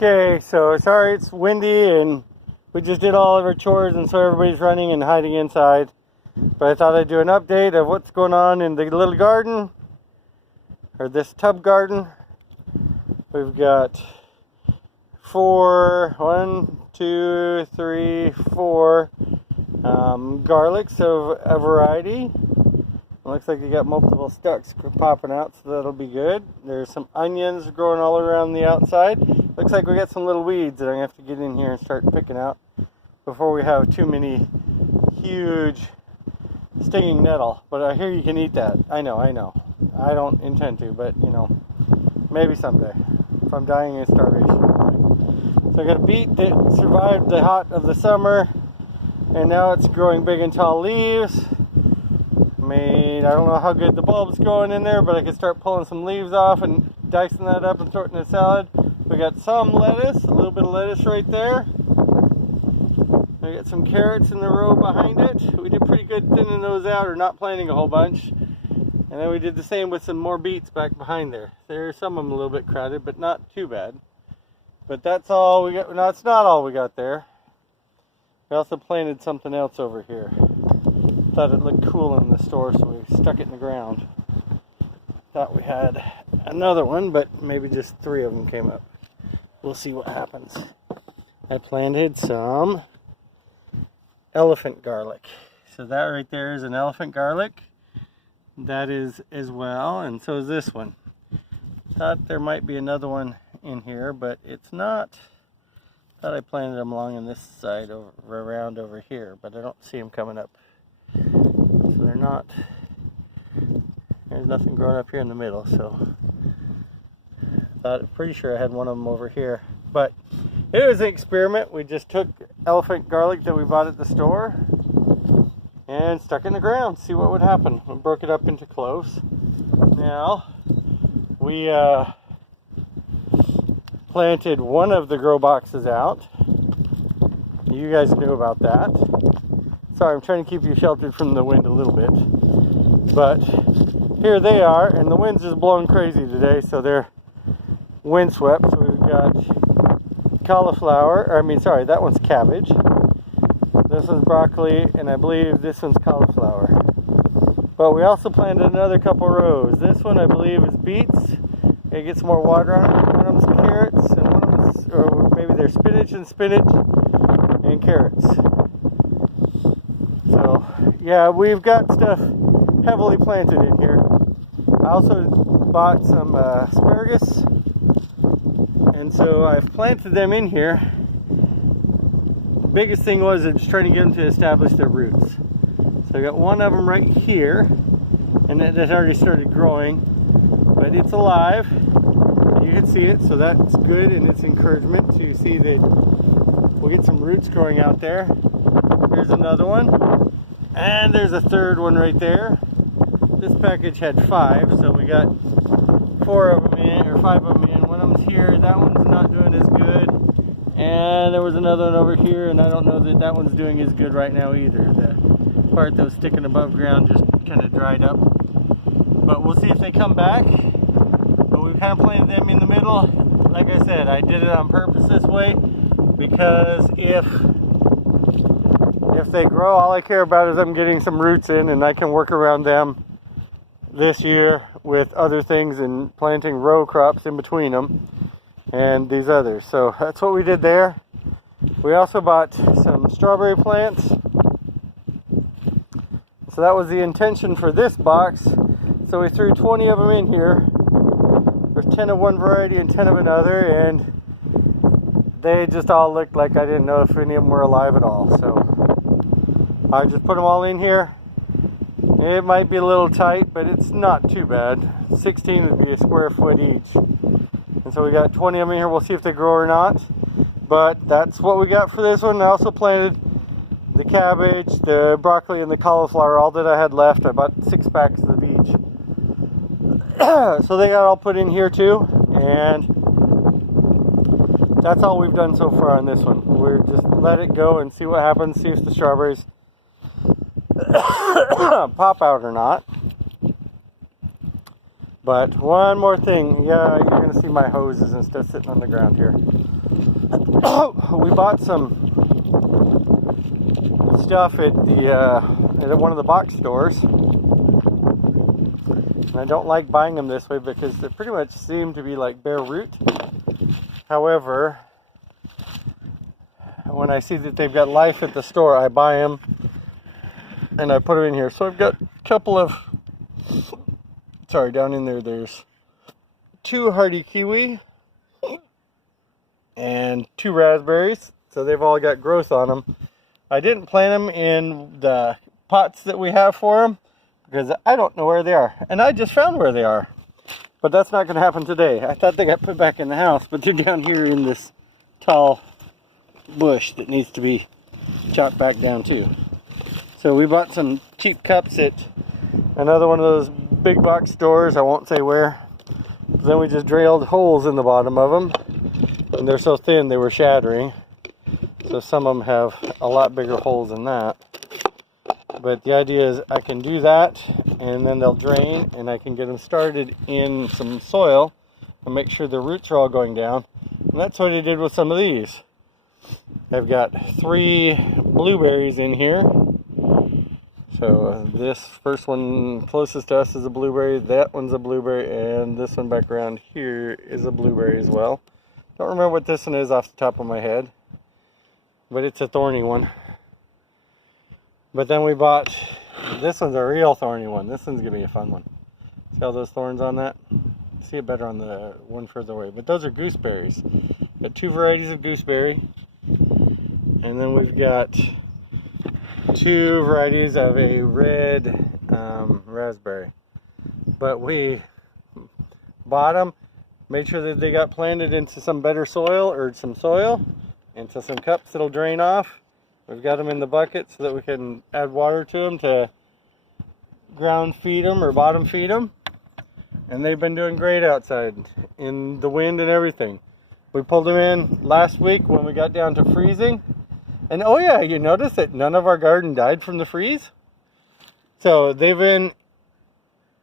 Okay, so sorry it's windy and we just did all of our chores and so everybody's running and hiding inside. But I thought I'd do an update of what's going on in the little garden, or this tub garden. We've got four garlics of a variety. It looks like you got multiple stalks popping out, so that'll be good. There's some onions growing all around the outside. Looks like we got some little weeds that I'm going to have to get in here and start picking out before we have too many huge stinging nettle. But I hear you can eat that. I know. I don't intend to, but you know, maybe someday if I'm dying of starvation. So I got a beet that survived the hot of the summer, and now it's growing big and tall leaves. I don't know how good the bulb's going in there, but I can start pulling some leaves off and dicing that up and throwing it in a salad. We got some lettuce, a little bit of lettuce right there. We got some carrots in the row behind it. We did pretty good thinning those out, or not planting a whole bunch. And then we did the same with some more beets back behind there. There's some of them a little bit crowded, but not too bad. But that's all we got. No, it's not all we got there. We also planted something else over here. Thought it looked cool in the store, so we stuck it in the ground. Thought we had another one, but maybe just 3 of them came up. We'll see what happens. I planted some elephant garlic. So that right there is an elephant garlic. That is as well, and so is this one. Thought there might be another one in here, but it's not. Thought I planted them along on this side, around over here, but I don't see them coming up. So they're not. There's nothing growing up here in the middle, so pretty sure I had one of them over here. But it was an experiment. We just took elephant garlic that we bought at the store and stuck it in the ground, see what would happen. We broke it up into cloves. Now we planted one of the grow boxes out. You guys knew about that. Sorry, I'm trying to keep you sheltered from the wind a little bit. But here they are, and the wind's just blowing crazy today, so they're windswept. So we've got cauliflower, that one's cabbage. This one's broccoli, and I believe this one's cauliflower. But we also planted another couple rows. This one I believe is beets. It gets more water on it. One of them's carrots, and one of them's, or maybe they're spinach and carrots. So yeah, we've got stuff heavily planted in here. I also bought some asparagus, and so I've planted them in here. The biggest thing was just trying to get them to establish their roots. So I got one of them right here, and it already started growing, but it's alive. You can see it, so that's good, and it's encouragement to see that we'll get some roots growing out there. There's another one, and there's a third one right there. This package had 5, so we got 4 of them in, or 5 of them in. One of them's here. That one's not doing as good. And there was another one over here, and I don't know that one's doing as good right now either. The part that was sticking above ground just kind of dried up. But we'll see if they come back. But we kind of planted them in the middle. Like I said, I did it on purpose this way because if they grow, all I care about is them getting some roots in, and I can work around them this year with other things and planting row crops in between them and these others. So that's what we did there. We also bought some strawberry plants. So that was the intention for this box. So we threw 20 of them in here. There's 10 of one variety and 10 of another, and they just all looked like I didn't know if any of them were alive at all. So I just put them all in here. It might be a little tight, but it's not too bad. 16 would be a square foot each. And so we got 20 of them in here. We'll see if they grow or not. But that's what we got for this one. I also planted the cabbage, the broccoli, and the cauliflower, all that I had left. I bought 6 packs of each. So they got all put in here too. And that's all we've done so far on this one. We're just let it go and see what happens, see if the strawberries pop out or not. But one more thing, yeah, you're going to see my hoses and stuff sitting on the ground here. We bought some stuff at one of the box stores. And I don't like buying them this way because they pretty much seem to be like bare root. However, when I see that they've got life at the store, I buy them and I put them in here. So I've got a couple of, sorry, down in there, there's 2 hardy kiwi and 2 raspberries. So they've all got growth on them. I didn't plant them in the pots that we have for them because I don't know where they are. And I just found where they are. But that's not going to happen today. I thought they got put back in the house, but they're down here in this tall bush that needs to be chopped back down too. So we bought some cheap cups at another one of those big box stores. I won't say where. Then we just drilled holes in the bottom of them, and they're so thin they were shattering. So some of them have a lot bigger holes than that. But the idea is I can do that, and then they'll drain, and I can get them started in some soil and make sure the roots are all going down. And that's what I did with some of these. I've got 3 blueberries in here. So this first one closest to us is a blueberry, that one's a blueberry, and this one back around here is a blueberry as well. Don't remember what this one is off the top of my head, but it's a thorny one. But then we bought, this one's a real thorny one. This one's going to be a fun one. See all those thorns on that? See it better on the one further away. But those are gooseberries. Got 2 varieties of gooseberry. And then we've got 2 varieties of a red raspberry. But we bought them, made sure that they got planted into some better soil, or some soil, into some cups that'll drain off. We've got them in the bucket so that we can add water to them to ground feed them or bottom feed them. And they've been doing great outside in the wind and everything. We pulled them in last week when we got down to freezing. And oh yeah, you notice that none of our garden died from the freeze? So they've been,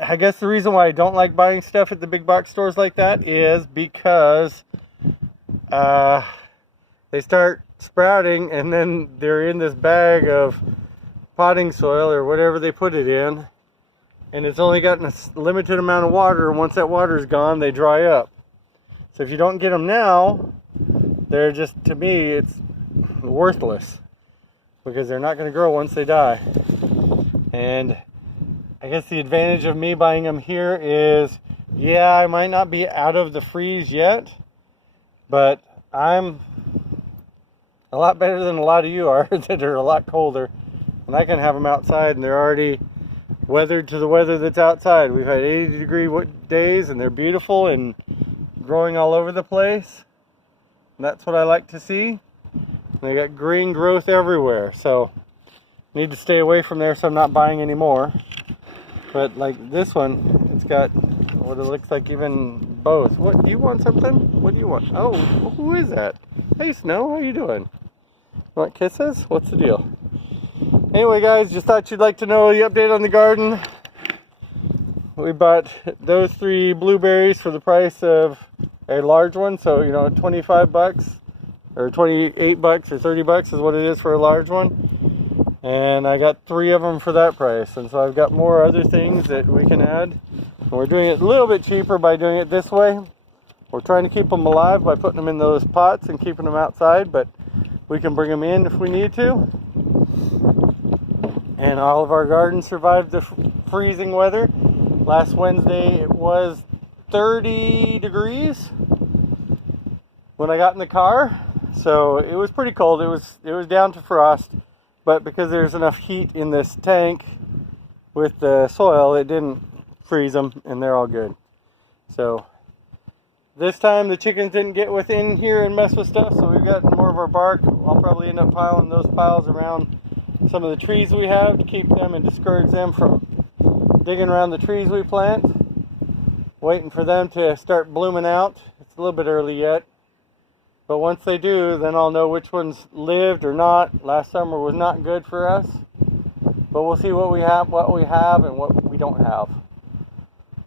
I guess the reason why I don't like buying stuff at the big box stores like that is because they start sprouting and then they're in this bag of potting soil or whatever they put it in, and it's only gotten a limited amount of water, and once that water is gone they dry up. So if you don't get them now, they're just, to me, it's worthless because they're not going to grow once they die. And I guess the advantage of me buying them here is, yeah, I might not be out of the freeze yet, but I'm a lot better than a lot of you are that are a lot colder, and I can have them outside and they're already weathered to the weather that's outside. We've had 80-degree days and they're beautiful and growing all over the place, and that's what I like to see. They got green growth everywhere, so I need to stay away from there so I'm not buying any more. But like this one, it's got what it looks like even both. What, do you want something? What do you want? Oh, who is that? Hey Snow, how you doing? You want kisses? What's the deal? Anyway guys, just thought you'd like to know the update on the garden. We bought those 3 blueberries for the price of a large one, so you know, 25 bucks or 28 bucks or 30 bucks is what it is for a large one. And I got 3 of them for that price, and so I've got more other things that we can add. And we're doing it a little bit cheaper by doing it this way. We're trying to keep them alive by putting them in those pots and keeping them outside, but we can bring them in if we need to. And all of our gardens survived the freezing weather. Last Wednesday it was 30 degrees when I got in the car, so it was pretty cold. It was down to frost, but because there's enough heat in this tank with the soil, it didn't freeze them, and they're all good. So this time the chickens didn't get within here and mess with stuff, so we've got more of our bark. I'll probably end up piling those piles around some of the trees we have to keep them and discourage them from digging around the trees we plant. Waiting for them to start blooming out. It's a little bit early yet, but once they do, then I'll know which ones lived or not. Last summer was not good for us, but we'll see what we have and what we don't have.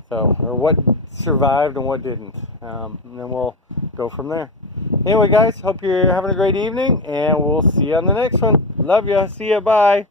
So, or what survived and what didn't. And then we'll go from there. Anyway, guys, hope you're having a great evening, and we'll see you on the next one. Love ya. See ya. Bye.